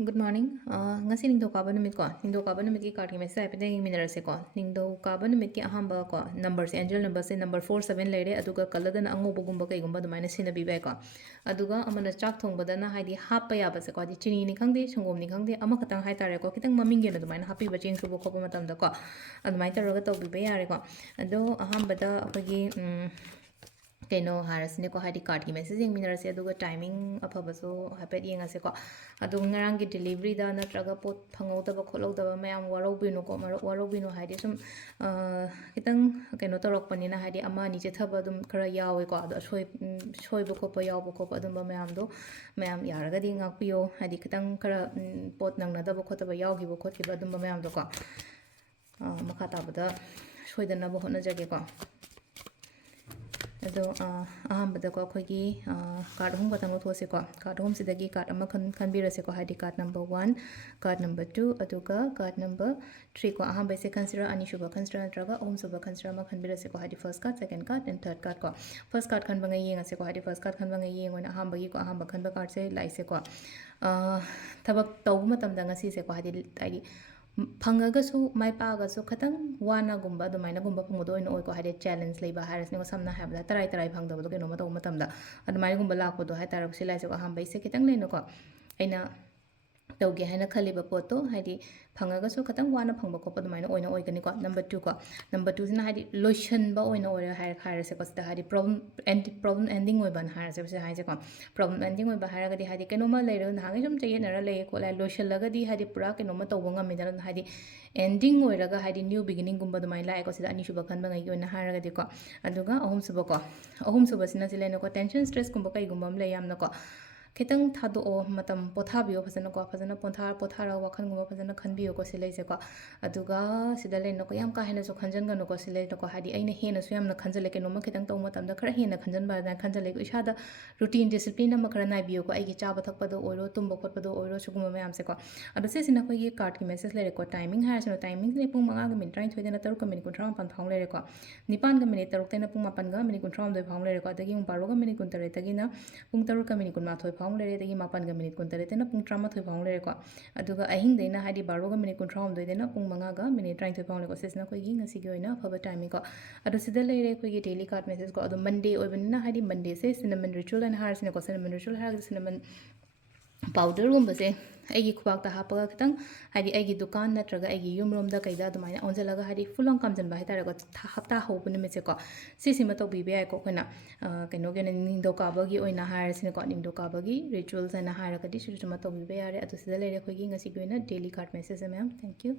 Good morning. Ngasi ningthokaba numit ko. Ningthokaba numit ki card ki message ai pedeng minarase ko. Ningthokaba numit ki ahamba ko. Numbers angel number se number 47 leire aduga kaladan angobu gumba kai gumba dumaina sina bi bai ko. Aduga amana chak thongba dana haidi happa ya ba se ko di chini ni khangde sangom ni khangde ama khatang hai tare ko kitang maming ge na dumaina happy ba cheng subo ko matam da ko. Adumai taraga to bi bai yare ko. Ado ahamba da apagi keno harasne ko hadi card ki message yeng minarase aduga timing aphabaso hapet yengase ko adu ngarang gi delivery da natraga pot phangodaba kholodaba mayam warobinu ko warobinu hadi sum kitang keno torok panina hadi ama ni che thaba dum khara yawe ko adu soi bo ko pa yaw bo ko adum ba mayam do mayam yaraga di ngak piyo hadi kitang khara pot nangna da bo khotaba yaw gi bo khot ki ba dum ba mayam do ko makha tabada soidana bo hona jage ko ado ahambada ko khoi card home katang those ko card home sidagi card ama khanbirase ko hadi card number 1 card number 2 aduga card number 3 ko ahamba se consider ani shuba consider natraga om suba consider ma khanbirase ko hadi first card second card and third card ko first card khanba ngai yenga se ko hadi first card khanba ngai yeng ona ahamba gi ko ahamba khanba card se lai se ko thabak taw matam da ngasi se ko hadi फंगगसु माइ पागसु खतंग वाना गुंबा दुमाइना गुंबा फंगदो इन ओइ को हाइदे challenge लेबा हारसने को समना हाबदा तराई तराई फंगदबदो केनो मतो मतमदा अदमाइ गुंबा लाखोदो high Tarak सिलाइसो हम बैसे कितंग लेनो को अइना तौगे हाइना खलिबा पोतो हाइदि फंगगसु खतंग वाना फंगबा कोप दुमाइना ओइना ओइगनी को नंबर 2 को नंबर 2 सिना हाइदि लोइशनबा ओइना ओइ हाइरसे को सिदा हाइदि प्रॉब्लम एंडिंग ओइबन हारसे से हाइसे को प्रॉब्लम एंडिंग ओइबा हाइरगदि हाइदि केनोमा लेरो नागे जुम चयेनरा ले को ला लोइशलगदि हाइदि पुरा केनोमा तौबंगा मिदन हाइदि एंडिंग ओइरगा हाइदि न्यू बिगिनिंग गुंबा दुमाइ लाए को सिदा अनि सुबा खनबा ngai ओइना हारगदि को अदुगा अहुम सुबा सिना सिलेनो को टेंशन स्ट्रेस गुंबा kai गुंबा ले यामना को खितंग थादो मतम पोथाबियो फजना को फजना पोथारा वाखन गुंबा फजना खनबियो को सिलेसे को अदुगा सिदा लेनो को याम का हेना सो खंजन गनो को सिले को हादि अइने हेना सो यामना खंजले के नोमा खितंग तो मतम दा खरा हेना खंजन बा दा खंजले को इसादा रूटीन डिसिप्लिन अमा खरा नाइबियो को आइगे चाबा थकपदो ओइरो तुंबो खोटपदो ओइरो सुगुमा मयाम से को अदु से सिना को ये कार्ड की मैसेज लेरे को टाइमिंग हार सो टाइमिंग ले पुंग मंगा ग मिनिट 30 देना 3 मिनिट 30 पान फाउंग लेरे को 9 मिनिट 3 देना पुंग 9 ग मिनिट 30 फाउंग लेरे को अदगी 12 मिनिट 3 तगिना पुंग 3 मिनिट 12 फाउंग लेरे तगी 9 मिनिट 3 देना पुंग 13 फाउंग लेरे को अदुगा अहिंग देना हादि 12 मिनिट 30 देना पुंग मंगा मिनिट 30 फाउंग लेको सिसना को गी ngasi gi oina phaba timing ko adu sida leire ko gi daily card message ko adu monday oibana hadi monday se cinnamon ritual and har sina ko cinnamon ritual har cinnamon powder gumba se aigi khwak ta hapaga khitang hadi aigi dukan natraga aigi yumrom da kaida dumaina onjalaga hadi fulong kamjan ba hitare ko hapta hobu nimit se ko sisi ma to bi be ai ko khona keno ge ning do ka ba gi oina har sina ko ning do ka ba gi rituals and har ka di su ma to bi be yare adu sida leire ko gi ngasi gi oina daily card message ma'am thank you